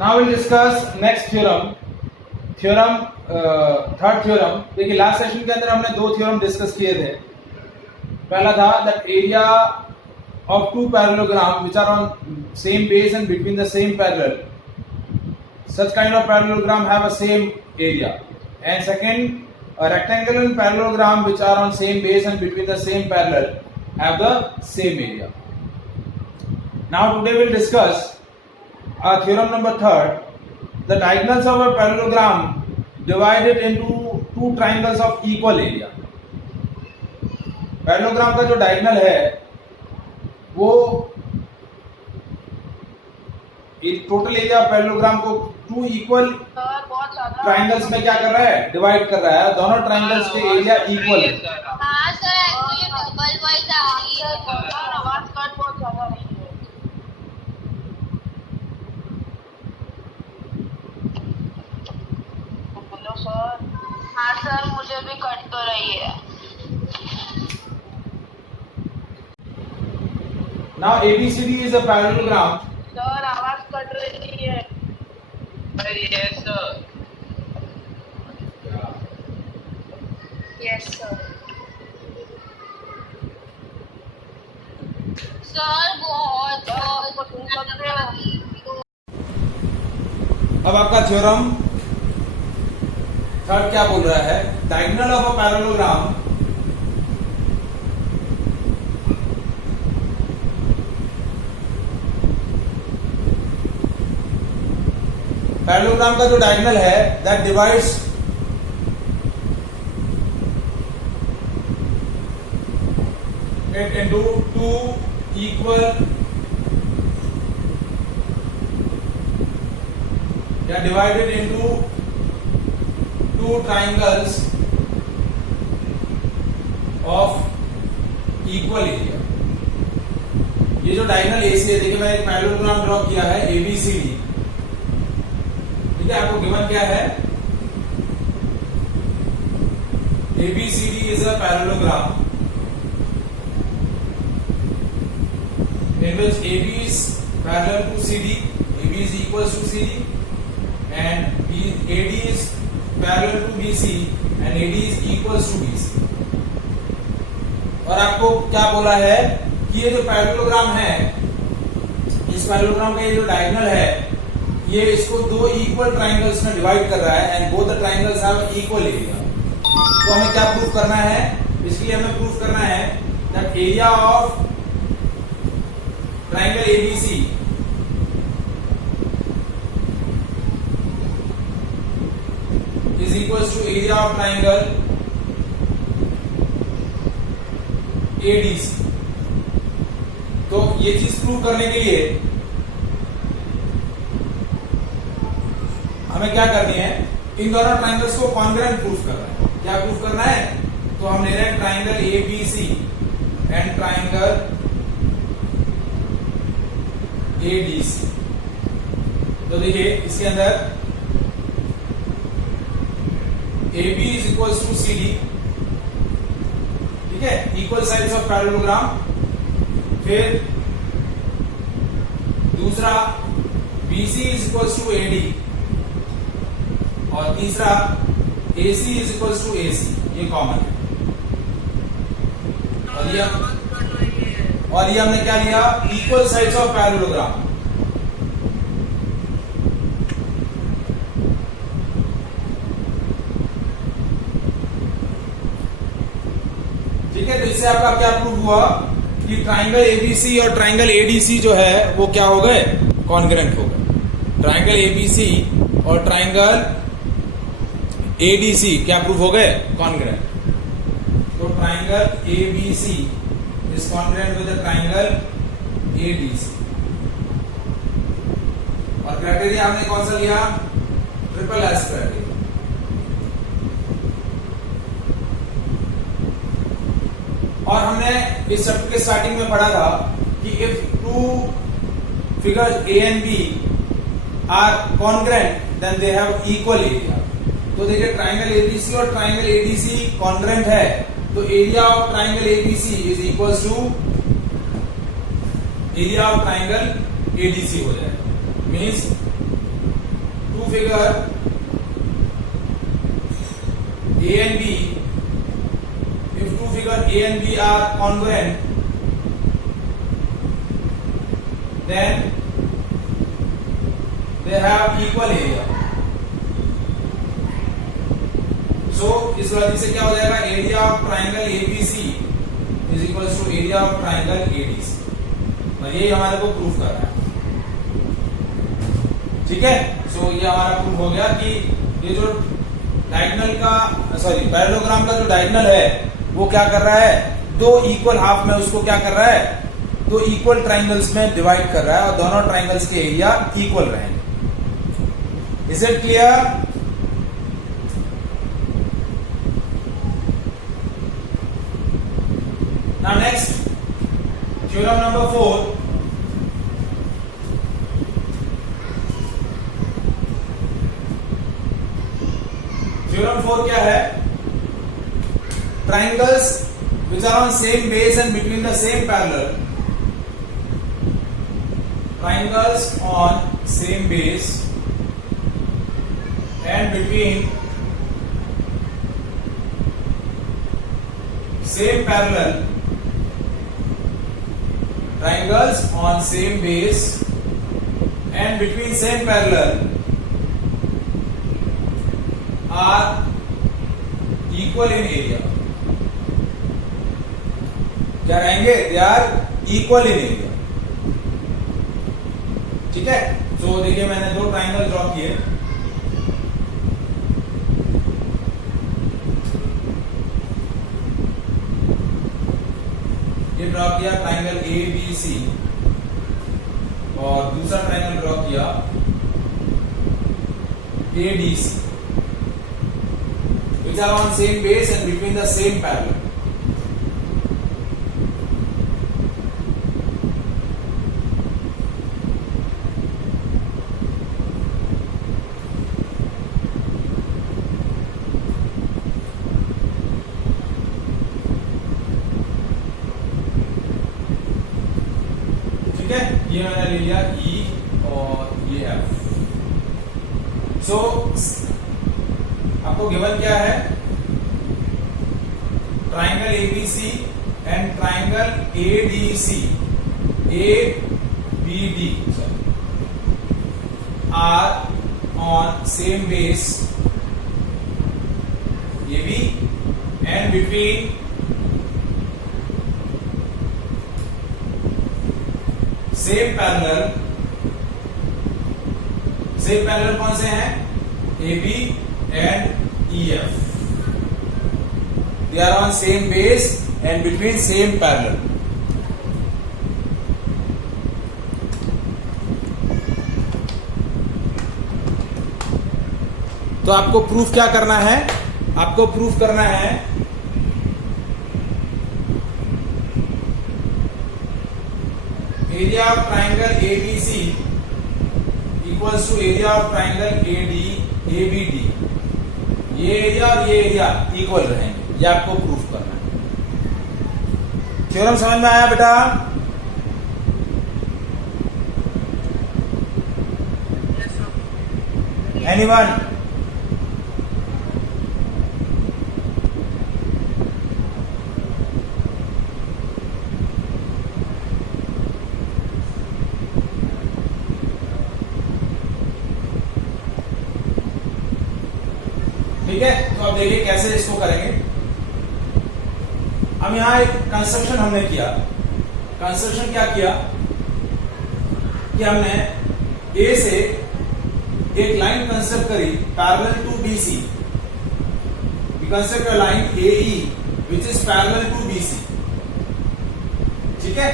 Now we'll discuss next theorem. Third theorem. देखिए last session के अंदर हमने दो थ्योरम डिस्कस किए थे. पहला था that area of two parallelogram which are on same base and between the same parallel, such kind of parallelogram have a same area. And second, a rectangular parallelogram which are on same base and between the same parallel have the same area. Now today we'll discuss theorem number third. The diagonals of a parallelogram divided into two triangles of equal area. Parallelogram का जो diagonal है वो total area parallelogram को two equal triangles में क्या कर रहा है, डिवाइड कर रहा है. दोनों ट्राइंगल्स के एरिया इक्वल है. हाँ सर, एक्चुअली डबल वाइज आ रही है. आवाज कट बहुत ज्यादा रही है. Hello sir. हाँ सर, मुझे भी कट तो रही है. Now ABCD is a parallelogram. Sir आवाज कट रही है. Yes sir. Yes sir. Sir बहुत अब आपका थ्योरम थर्ड क्या बोल रहा है, diagonal of a parallelogram parallelogram का जो डायगोनल है that divides it into two equal या divided into two triangles of equal area. ये जो डायगोनल एसी है, देखिए मैंने एक पैरेललोग्राम ड्रॉ किया है एबीसीडी. आपको गिवन क्या है, ABCD is a parallelogram in which AB is parallel to CD, AB is equals to CD, and AD is parallel to BC and AD is equals to BC. और आपको क्या बोला है कि ये जो पैरेललोग्राम है, इस पैरेललोग्राम का ये जो डायगोनल है ये इसको दो इक्वल ट्राइंगल्स में डिवाइड कर रहा है and both the triangles have equal area. तो हमें क्या प्रूफ करना है, इसलिए हमें प्रूफ करना है that area of triangle ABC is equals to area of triangle ADC. तो ये चीज प्रूफ करने के लिए हमें क्या करनी है, इन दोनों ट्राइंगल्स को कॉन्ग्रुएंट प्रूफ करना है. क्या प्रूफ करना है, तो हम ले रहे हैं triangle ABC and triangle ADC. तो देखिए इसके अंदर AB is equals to CD, ठीक है, इक्वल साइड्स ऑफ पैरेललोग्राम. फिर दूसरा BC is equals to AD और तीसरा AC is equals to AC. ये कॉमन है. और ये हमने क्या लिया, इक्वल साइड्स ऑफ पैरेललोग्राम. ठीक है, तो इससे आपका क्या प्रूफ हुआ कि ट्राइंगल ABC और ट्राइंगल ADC जो है वो क्या हो गए, कॉन्ग्रुएंट हो गए. ट्राइंगल ABC और ट्राइंगल ADC क्या प्रूफ हो गए, कॉन्ग्रुएंट. तो triangle ABC is congruent with the triangle ADC. और क्राइटेरिया हमने कौन सा लिया, ट्रिपल एस क्राइटेरिया. और हमने इस चैप्टर के स्टार्टिंग में पढ़ा था कि if two figures A and B are congruent then they have equal area. तो देखिए ट्राइंगल एबीसी और ट्राइंगल एडीसी कॉन्ग्रुएंट है, तो area of triangle ABC is equals to area of triangle ADC हो जाएगा. Means two figure A and B, if two figure A and B are congruent, then they have equal area. So इस logic से क्या हो जाएगा, area of triangle ABC is equals to area of triangle ADC, और यही हमारे को proof करना है। ठीक है, सो ये हमारा प्रूफ हो गया कि ये जो डायगोनल का पैरेललोग्राम का जो डायगोनल है वो क्या कर रहा है, दो इक्वल हाफ में उसको क्या कर रहा है, दो इक्वल ट्राइंगल्स में डिवाइड कर रहा है और दोनों ट्राइंगल्स के एरिया इक्वल रहेंगे। Is it clear? Now next, theorem number 4. Theorem 4 क्या है? Triangles which are on same base and between the same parallel. Triangles on same base and between same parallel. Triangles on same base and between same parallel are equal in area. क्या रहेंगे? They are equal in area. ठीक है, तो देखिए मैंने दो triangle draw किए। ये ड्रॉ किया ट्राइंगल ए बी सी, और दूसरा ट्राइंगल ड्रॉ किया A D C, which are on same base and between the same parallel. ये मैंने ले लिया E और ये F। सो आपको गिवन क्या है, triangle ABC and triangle ADC, ABD are on same base AB and between same parallel कौन से हैं, AB and EF, they are on same base and between same parallel. तो आपको प्रूफ क्या करना है, आपको प्रूफ करना है area of triangle ABC equals to area of triangle ABD। ये एरिया और ये एरिया इक्वल रहेंगे, ये आपको प्रूफ करना है। थ्योरम समझ में आया बेटा? एनीवन? ठीक है, तो अब देखिए कैसे इसको करेंगे। हम यहां एक कंस्ट्रक्शन हमने किया। कंस्ट्रक्शन क्या किया कि हमने ए से एक लाइन कंस्ट्रक्ट करी parallel to BC। We construct a line AE which is parallel to BC। ठीक है,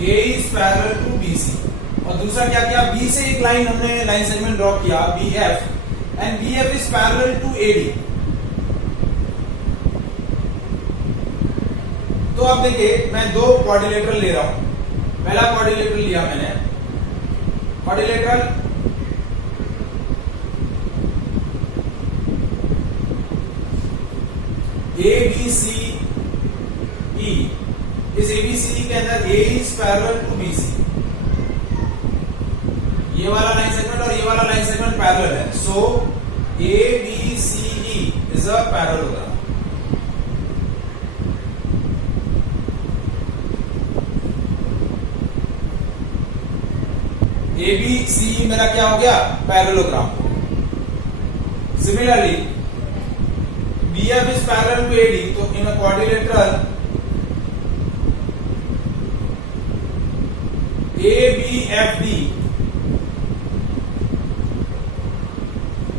A is parallel to BC। और दूसरा क्या किया, B से एक लाइन हमने लाइन सेगमेंट ड्रॉ किया BF, and BF is parallel to AD। तो अब देखिए मैं दो क्वाड्रिलेटरल ले रहा हूं। पहला क्वाड्रिलेटरल लिया मैंने, क्वाड्रिलेटरल ABCE इस एबीसी के अंदर ए इज पैरेलल टू बीसी, ये वाला लाइन सेगमेंट और ये वाला लाइन सेगमेंट पैरेलल है, सो ABCE is a parallelogram. ABCE मेरा क्या हो गया, parallelogram. Similarly BF is parallel to AD, तो in a quadrilateral ABFD,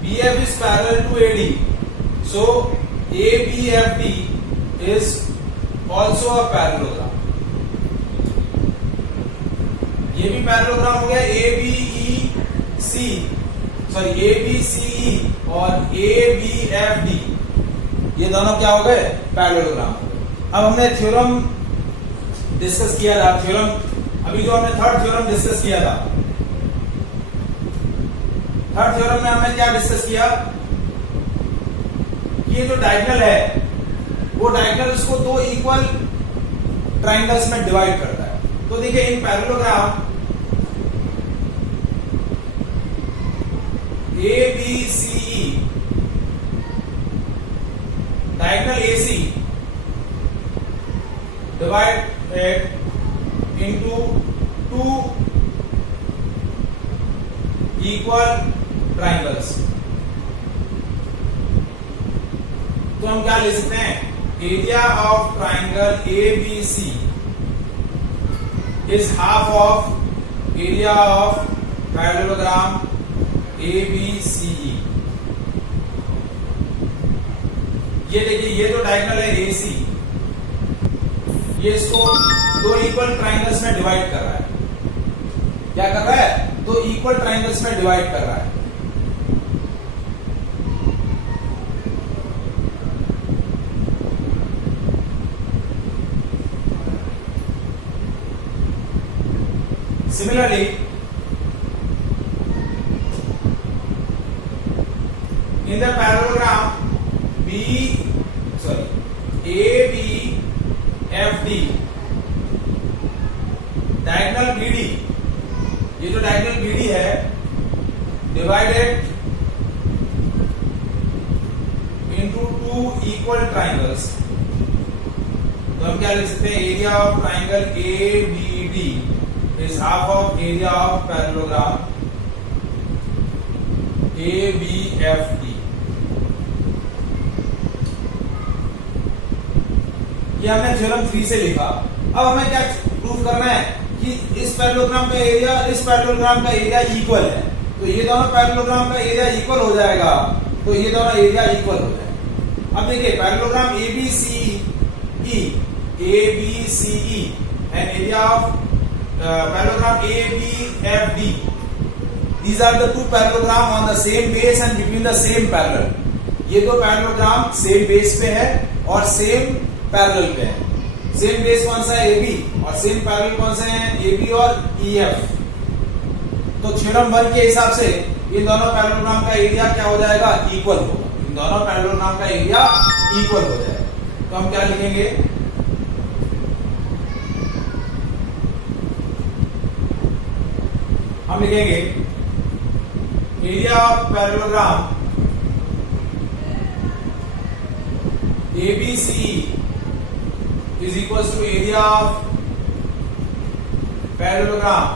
BF is parallel to AD, so ABFD is also a parallelogram। ये भी पैरेललोग्राम हो गया, ABCE और ABFD, ये दोनों क्या हो गए, पैरेललोग्राम हो गए। अब हमने थ्योरम डिस्कस किया था, अभी जो हमने थर्ड थ्योरम डिस्कस किया था, थर्ड थ्योरम में हमने क्या डिस्कस किया, ये जो डायगोनल है वो डायगोनल उसको दो इक्वल ट्राइंगल्स में डिवाइड करता है। तो देखिए इन parallelogram ABCE diagonal AC divided into two equal triangles। तो हम क्या ले सकते हैं, area of triangle ABC is half of area of parallelogram ABCE। ये देखिए ये जो डायगोनल है AC, ये इसको दो इक्वल ट्राइंगल्स में डिवाइड कर रहा है। क्या कर रहा है, दो इक्वल ट्राइंगल्स में डिवाइड कर रहा है। Similarly in the parallelogram ABFD, diagonal BD, ये जो diagonal BD है divided into two equal triangles। तो हम क्या लिख सकते हैं, area of triangle ABD is half of area of parallelogram ABFD। ये हमने थ्योरम 3 से लिखा। अब हमें क्या प्रूफ करना है कि इस पैरेललोग्राम का एरिया इस पैरेललोग्राम का एरिया इक्वल है। तो ये दोनों पैरेललोग्राम का एरिया इक्वल हो जाएगा, तो ये दोनों एरिया इक्वल हो जाएगा। अब देखिए parallelogram ABCE and area of parallelogram ABFD, these are the two parallelogram on the same base and between the same parallel। ये दो पैरेललोग्राम सेम बेस पे है और सेम पैरेलल पे है। सेम बेस कौन सा है, AB, और सेम पैरेलल कौन से हैं, AB और EF। तो थ्योरम 1 के हिसाब से इन दोनों पैरेललोग्राम का एरिया क्या हो जाएगा, इक्वल होगा। इन दोनों पैरेललोग्राम का एरिया इक्वल हो जाएगा। तो हम क्या लिखेंगे, हम लिखेंगे area of parallelogram ABCE is equals to area of parallelogram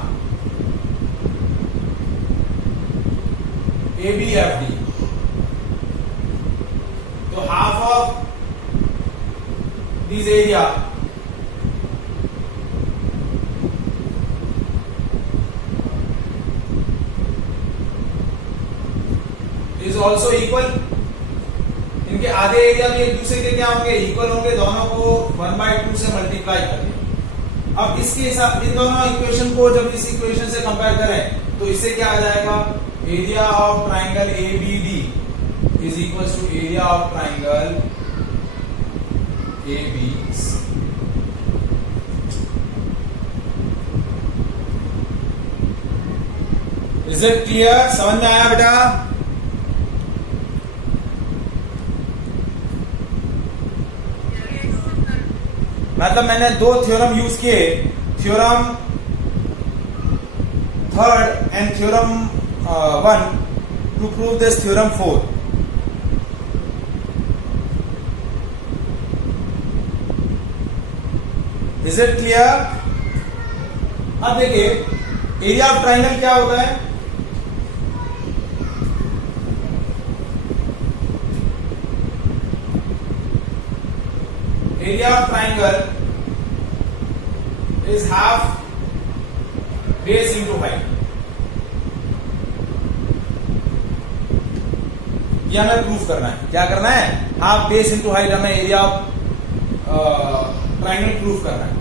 ABFD। तो half of this area is also equal। इनके आधे एरिया भी एक दूसरे के क्या होंगे, इक्वल होंगे। दोनों को 1/2 से मल्टीप्लाई कर दें। अब इसके हिसाब इन दोनों इक्वेशन को जब इस इक्वेशन से कंपेयर करें तो इससे क्या आ जाएगा, area of triangle ABD is equal to area of triangle ABC। Is it clear, समझ में आया बेटा? मतलब मैंने दो थ्योरम यूज किए, theorem third and theorem 1 to prove this theorem 4. Is it clear? अब देखिए एरिया ऑफ ट्राइंगल क्या होता है? Area of triangle is half base into height. ये हमें प्रूफ करना है. क्या करना है? हाफ बेस इंटू हाइट हमें एरिया ऑफ ट्राइंगल प्रूफ करना है.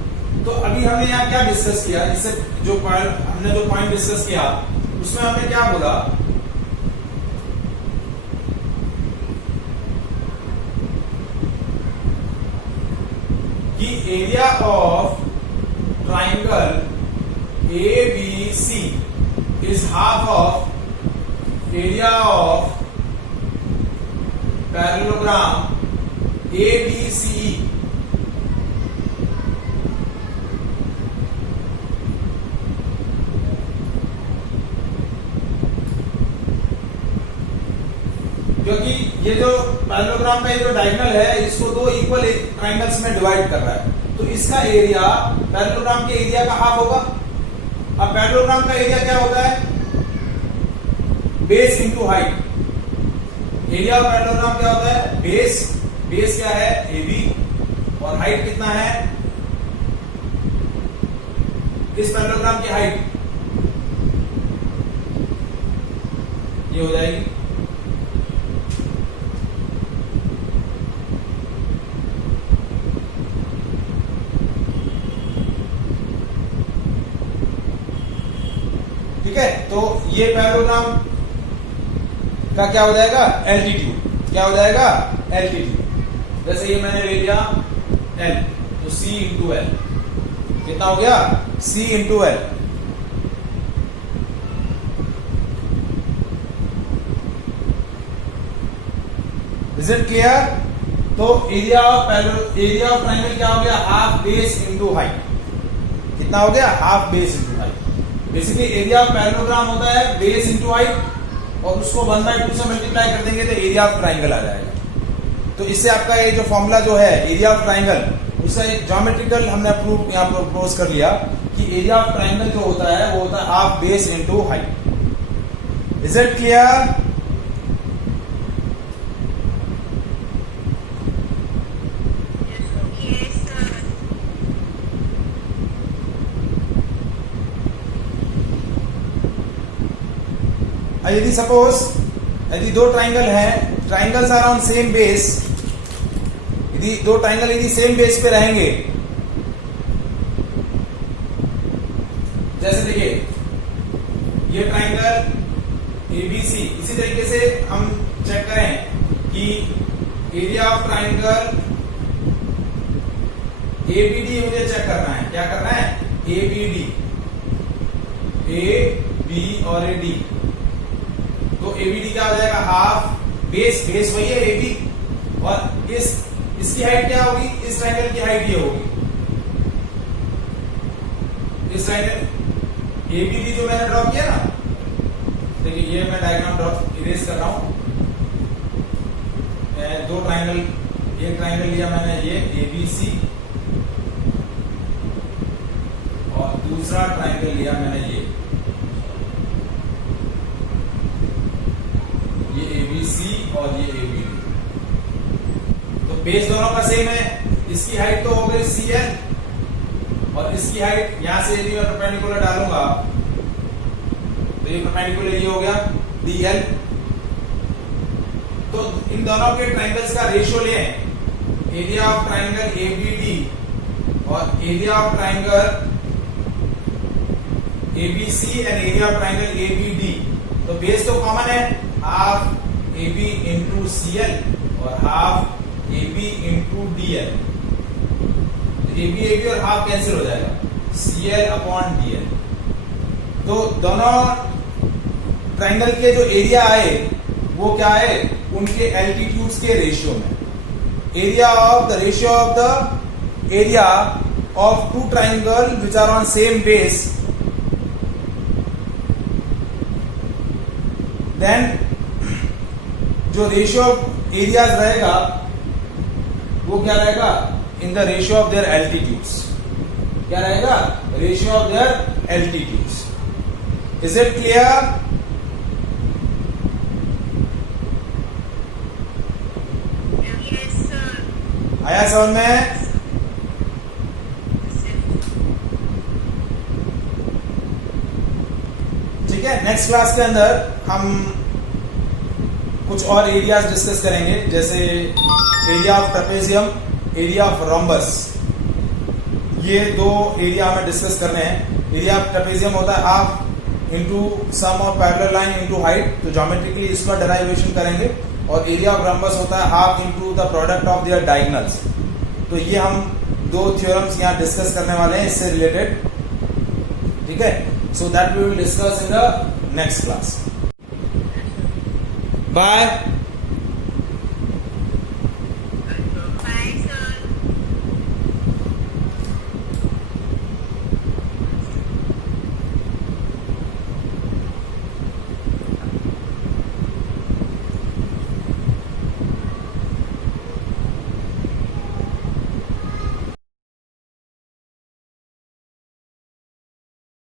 तो अभी हमने यहाँ क्या डिस्कस किया, इससे जो हमने जो पॉइंट डिस्कस किया उसमें हमने क्या बोला कि area of triangle ABC is half of area of parallelogram ABCE. क्योंकि ये जो पैरेललोग्राम का ये जो डायगोनल है इसको दो इक्वल ट्राइंगल्स में डिवाइड कर रहा है, तो इसका एरिया पैरेललोग्राम के एरिया का हाफ होगा. अब पैरेललोग्राम का एरिया क्या होता है? Base into height. Area of parallelogram क्या होता है? बेस क्या है? AB और हाइट कितना है? इस पैरेललोग्राम की हाइट ये हो जाएगी ठीक है. तो ये पैरेललोग्राम का क्या हो जाएगा? एल्टीट्यूड. क्या हो जाएगा? एल्टीट्यूड. जैसे ये मैंने ले लिया L, तो C इंटू L कितना हो गया? C into L. Is it clear? तो एरिया ऑफ ट्राइंगल क्या हो गया? Half base into height. कितना हो गया? Half base into height. Basically area of parallelogram होता है बेस इंटू हाइट और उसको 1/2 से मल्टीप्लाई कर देंगे तो एरिया ऑफ ट्राइंगल आ जाएगा. तो इससे आपका ये जो फॉर्मूला जो है एरिया ऑफ ट्राइंगल उसका एक ज्योमेट्रिकल हमने प्रूफ यहाँ पर प्रपोज कर लिया कि एरिया ऑफ ट्राइंगल जो होता है वो होता है half base into height. Is it clear? यदि सपोज यदि दो ट्राइंगल है, triangles are on same base, यदि दो ट्राइंगल यदि सेम बेस पे रहेंगे, जैसे देखिए ये ट्राइंगल ABC, इसी तरीके से हम चेक करें कि एरिया ऑफ ट्राइंगल ABD मुझे चेक करना है. क्या करना है? ABD, A, B और AD. तो ABD क्या हो जाएगा? हाफ बेस वही है AB और इसकी हाइट क्या होगी? इस ट्राइंगल की हाइट ये होगी. इस ट्राइंगल ABD जो मैंने ड्रॉ किया ना, देखिए ये मैं डायग्राम ड्रॉ इरेज कर रहा हूं. दो ट्राइंगल, एक ट्राइंगल लिया मैंने ये ABC और दूसरा ट्राइंगल लिया मैंने ये ABC और ये ABD. तो बेस दोनों का सेम है. इसकी हाइट तो हो गई CL और इसकी हाइट यहां से यदि मैं परपेंडिकुलर डालूंगा तो ये परपेंडिकुलर ये हो गया DL. तो इन दोनों के ट्राइंगल्स का रेशियो लें. एरिया ऑफ ट्राइंगल ABD और area of triangle ABC and area of triangle ABD. तो बेस तो कॉमन है, हाफ AB इंटू CL और half AB into DL. AB और हाफ कैंसिल हो जाएगा, CL अपॉन DL. तो दोनों ट्राइंगल के जो एरिया आए वो क्या है? उनके एल्टीट्यूड्स के रेशियो में. Area of the ratio of the area of two triangle which are on same base, then जो रेशियो ऑफ एरियाज रहेगा वो क्या रहेगा, in the ratio of their altitudes. क्या रहेगा, ratio of their altitudes. Is it clear? आया समझ में? ठीक है. नेक्स्ट क्लास के अंदर हम कुछ और एरियाज डिस्कस करेंगे, जैसे area of trapezium, area of rhombus. ये दो एरिया हमें डिस्कस करने हैं. एरिया ऑफ ट्रेपेजियम होता है half into sum of parallel line into height, तो ज्योमेट्रिकली इसका डेराइवेशन करेंगे. और एरिया ऑफ रोम्बस होता है half into the product of their diagonals. तो ये हम दो थ्योरम्स यहाँ डिस्कस करने वाले हैं इससे रिलेटेड. ठीक है. So that we will discuss in the next class. Bye.